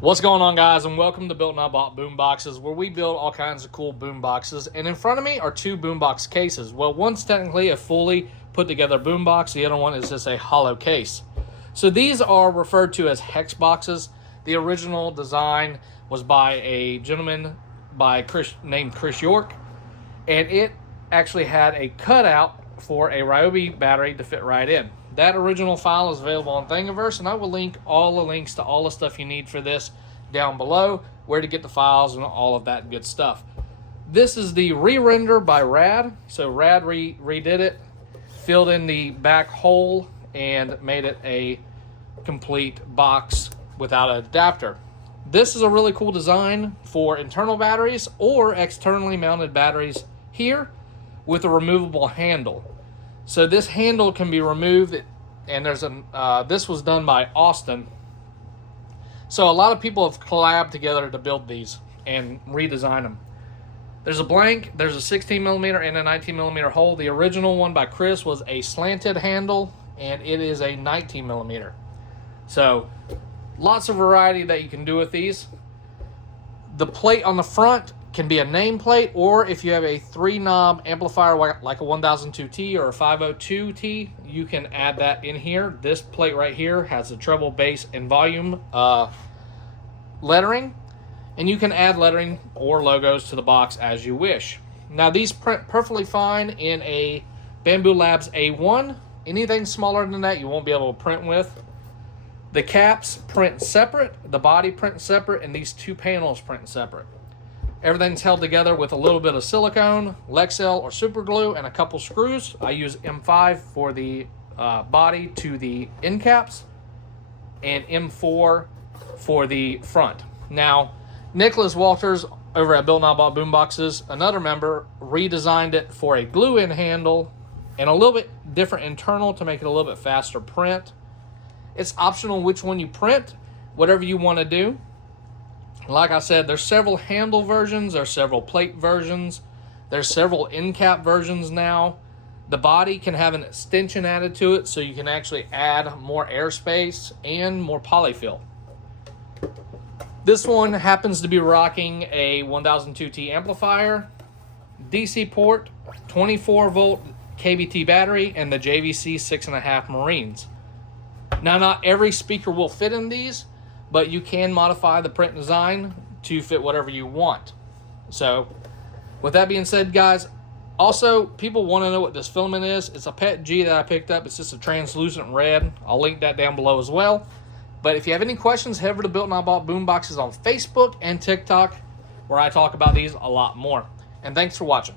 What's going on, guys, and welcome to Built and I Bought BoomBoxes, where we build all kinds of cool boomboxes. And in front of me are two boombox cases. Well, one's technically a fully put together boombox, the other one is just a hollow case. So these are referred to as HEX boxes. The original design was by a gentleman named Chris York, and it actually had a cutout for a Ryobi battery to fit right in. That original file is available on Thingiverse, and I will link all the links to all the stuff you need for this down below, where to get the files and all of that good stuff. This is the re-render by Rad. So Rad redid it, filled in the back hole, and made it a complete box without an adapter. This is a really cool design for internal batteries or externally mounted batteries here with a removable handle. So this handle can be removed, and there's this was done by Austin. So a lot of people have collabed together to build these and redesign them. There's a blank, there's a 16 millimeter and a 19 millimeter hole. The original one by Chris was a slanted handle, and it is a 19 millimeter. So lots of variety that you can do with these. The plate on the front can be a nameplate, or if you have a 3-knob amplifier like a 1002T or a 502T, you can add that in here. This plate right here has the treble, bass, and volume lettering, and you can add lettering or logos to the box as you wish. Now these print perfectly fine in a Bamboo Labs A1. Anything smaller than that you won't be able to print with. The caps print separate, the body print separate, and these two panels print separate. Everything's held together with a little bit of silicone, Lexel or super glue, and a couple screws. I use M5 for the body to the end caps, and M4 for the front. Now, Nicholas Walters over at Built and I Bought Boomboxes, another member, redesigned it for a glue-in handle and a little bit different internal to make it a little bit faster print. It's optional which one you print, whatever you want to do. Like I said, there's several handle versions, there's several plate versions, there's several end cap versions now. The body can have an extension added to it, so you can actually add more airspace and more polyfill. This one happens to be rocking a 1002T amplifier, DC port, 24 volt KBT battery, and the JVC 6.5 Marines. Now, not every speaker will fit in these, but you can modify the print design to fit whatever you want. So, with that being said, guys, also, people want to know what this filament is. It's a PETG that I picked up. It's just a translucent red. I'll link that down below as well. But if you have any questions, head over to Built and I Bought Boomboxes on Facebook and TikTok, where I talk about these a lot more. And thanks for watching.